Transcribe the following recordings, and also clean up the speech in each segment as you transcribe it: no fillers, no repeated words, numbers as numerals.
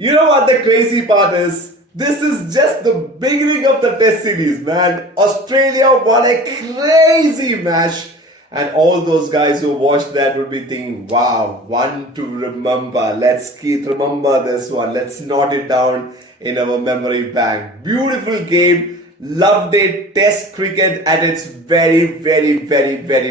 You know what the crazy part is? This is just the beginning of the test series, man. Australia won a crazy match. And all those guys who watched that would be thinking, wow, one to remember. Let's keep remember this one. Let's note it down in our memory bank. Beautiful game. Loved it. Test cricket at its very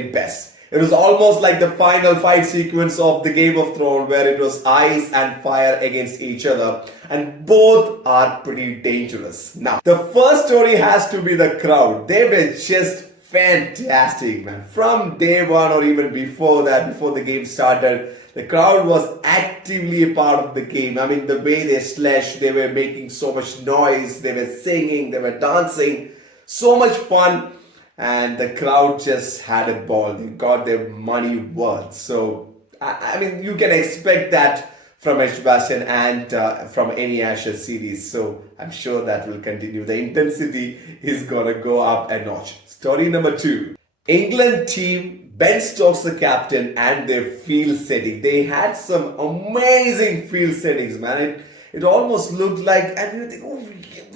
best. It was almost like the final fight sequence of the Game of Thrones where it was ice and fire against each other, and both are pretty dangerous. Now, the first story has to be the crowd. They were just fantastic, man. From day one or even before that, before the game started, the crowd was actively a part of the game. I mean, the way they slashed, they were making so much noise, they were singing, they were dancing, so much fun. And the crowd just had a ball. They got their money worth. So, I mean, you can expect that from Edgbaston and from any Ashes series. So, I'm sure that will continue. The intensity is going to go up a notch. Story number 2. England team, Ben Stokes the captain, and their field setting. They had some amazing field settings, man. It almost looked like, and you think, oh,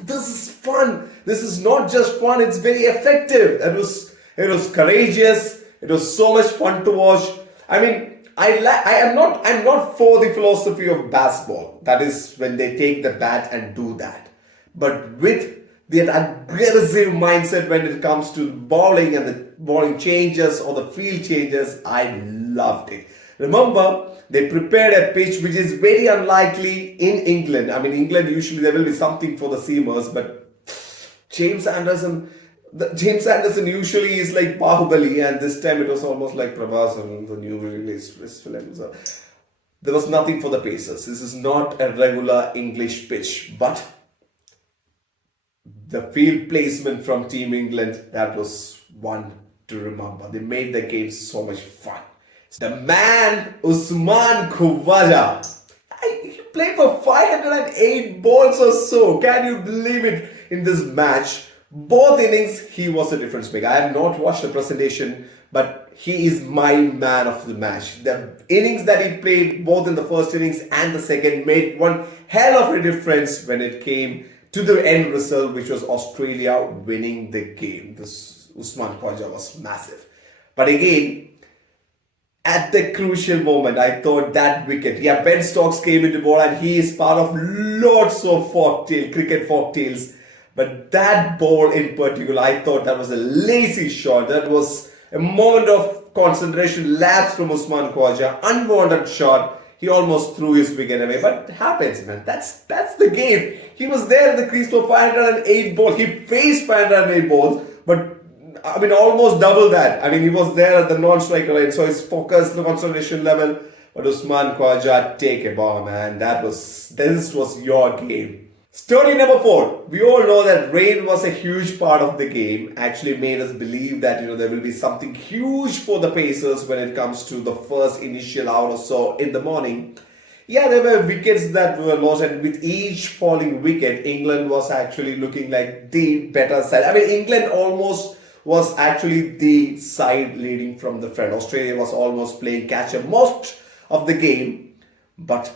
this is fun. This is not just fun, it's very effective. It was courageous. It was so much fun to watch. I mean, I'm not for the philosophy of baseball. That is when they take the bat and do that. But with that aggressive mindset when it comes to bowling and the bowling changes or the field changes, I loved it. Remember, they prepared a pitch which is very unlikely in England. I mean, England usually there will be something for the seamers, but James Anderson usually is like Bahubali, and this time it was almost like Prabhas and the new release film. So there was nothing for the Pacers. This is not a regular English pitch, but the field placement from Team England, that was one to remember. They made the game so much fun. The man Usman Khawaja, he played for 508 balls or so. Can you believe it? In this match, both innings, he was a difference maker. I have not watched the presentation, but he is my man of the match. The innings that he played, both in the first innings and the second, made one hell of a difference when it came to the end result, which was Australia winning the game. This Usman Khawaja was massive. But again, at the crucial moment, I thought that wicket, Ben Stokes came into ball and he is part of lots of cricket folktales. But that ball in particular, I thought that was a lazy shot. That was a moment of concentration lapse from Usman Khawaja, unwanted shot. He almost threw his wicket away, but it happens, man. That's the game. He was there in the crease for 508 balls. He faced 508 balls, but I mean, almost double that. I mean, he was there at the non-striker line, so his focus, the concentration level. But Usman Khawaja, take a ball, man. This was your game. Story number 4. We all know that rain was a huge part of the game. Actually made us believe that, there will be something huge for the Pacers when it comes to the first initial hour or so in the morning. Yeah, there were wickets that were lost, and with each falling wicket, England was actually looking like the better side. I mean, England almost was actually the side leading from the front. Australia was almost playing catch-up most of the game. But,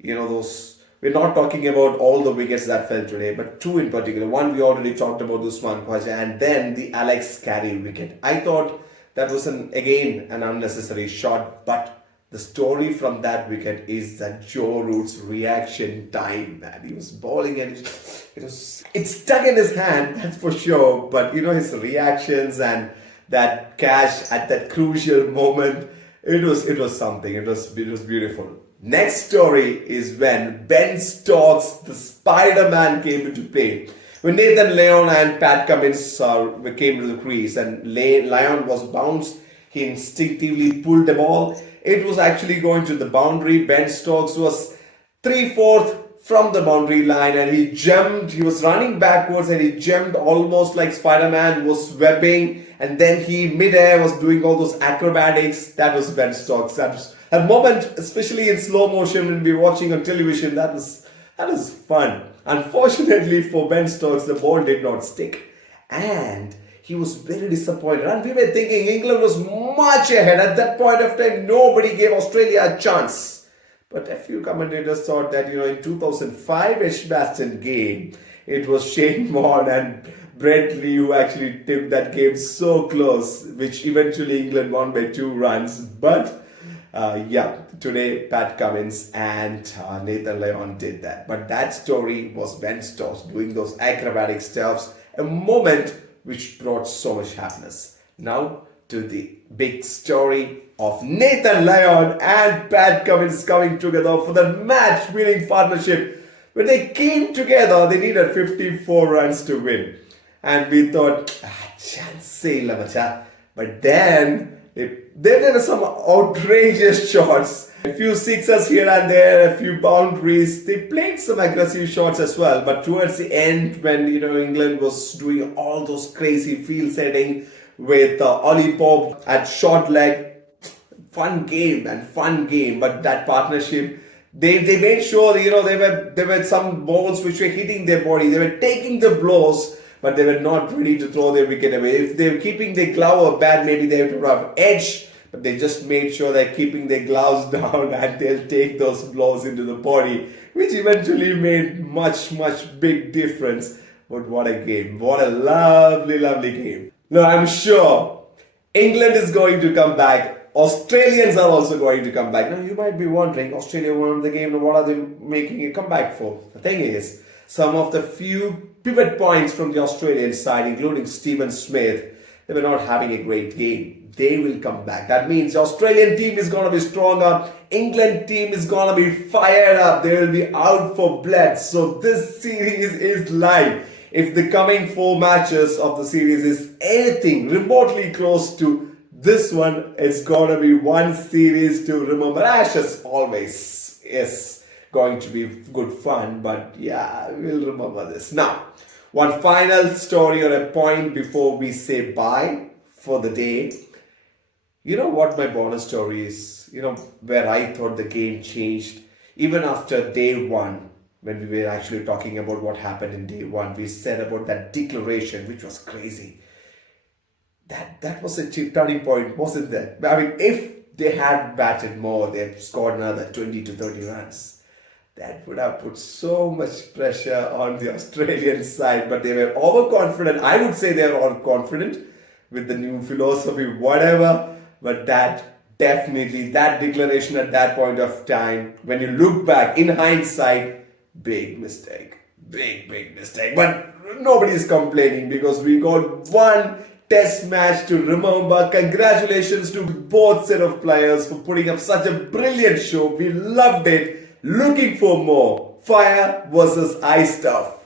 we're not talking about all the wickets that fell today, but 2 in particular. One, we already talked about Usman Khawaja, and then the Alex Carey wicket. I thought that was again an unnecessary shot, but the story from that wicket is that Joe Root's reaction time, man. He was bowling and it stuck in his hand, that's for sure. But his reactions and that catch at that crucial moment, it was something. It was beautiful. Next story is when Ben Stokes, the Spider-Man, came into play. When Nathan Lyon and Pat Cummins came to the crease and Lyon was bounced, he instinctively pulled the ball. It was actually going to the boundary. Ben Stokes was 3/4 from the boundary line and he jumped. He was running backwards and he jumped almost like Spider-Man, was webbing, and then he mid-air was doing all those acrobatics. That was Ben Stokes. That was a moment, especially in slow motion when we're watching on television. That was fun. Unfortunately for Ben Stokes, the ball did not stick. And he was very disappointed. And we were thinking England was much ahead. At that point of time, nobody gave Australia a chance. But a few commentators thought that, in 2005 Edgbaston game, it was Shane Warne and Brett Lee who actually took that game so close, which eventually England won by 2 runs. But today Pat Cummins and Nathan Lyon did that. But that story was Ben Stokes doing those acrobatic stuffs, a moment which brought so much happiness. Now to the big story of Nathan Lyon and Pat Cummins coming together for the match-winning partnership. When they came together, they needed 54 runs to win. And we thought, chance se la bacha. But then, there were some outrageous shots. A few sixes here and there, a few boundaries. They played some aggressive shots as well. But towards the end, when England was doing all those crazy field setting with Ollie Pope at short leg, fun game. But that partnership, they made sure there were some balls which were hitting their body. They were taking the blows, but they were not ready to throw their wicket away. If they were keeping their glove or bat, maybe they would have edge. But they just made sure they're keeping their gloves down and they'll take those blows into the body, which eventually made much big difference. But what a game. What a lovely game. Now, I'm sure England is going to come back. Australians are also going to come back. Now, you might be wondering, Australia won the game, what are they making a comeback for? The thing is, some of the few pivot points from the Australian side, including Stephen Smith, they were not having a great game. They will come back. That means the Australian team is going to be stronger. England team is going to be fired up. They will be out for blood. So this series is live. If the coming 4 matches of the series is anything remotely close to this one, it's going to be one series to remember. Ashes always is going to be good fun. But yeah, we'll remember this. Now, one final story or a point before we say bye for the day. You know what my bonus story is? Where I thought the game changed. Even after day 1, when we were actually talking about what happened in day 1, we said about that declaration, which was crazy. That was a turning point, wasn't there? I mean, if they had batted more, they had scored another 20 to 30 runs. That would have put so much pressure on the Australian side. But they were overconfident. I would say they were overconfident with the new philosophy, whatever. But that declaration at that point of time, when you look back in hindsight, big mistake. Big mistake. But nobody's complaining because we got one test match to remember. Congratulations to both set of players for putting up such a brilliant show. We loved it. Looking for more. Fire versus ice stuff.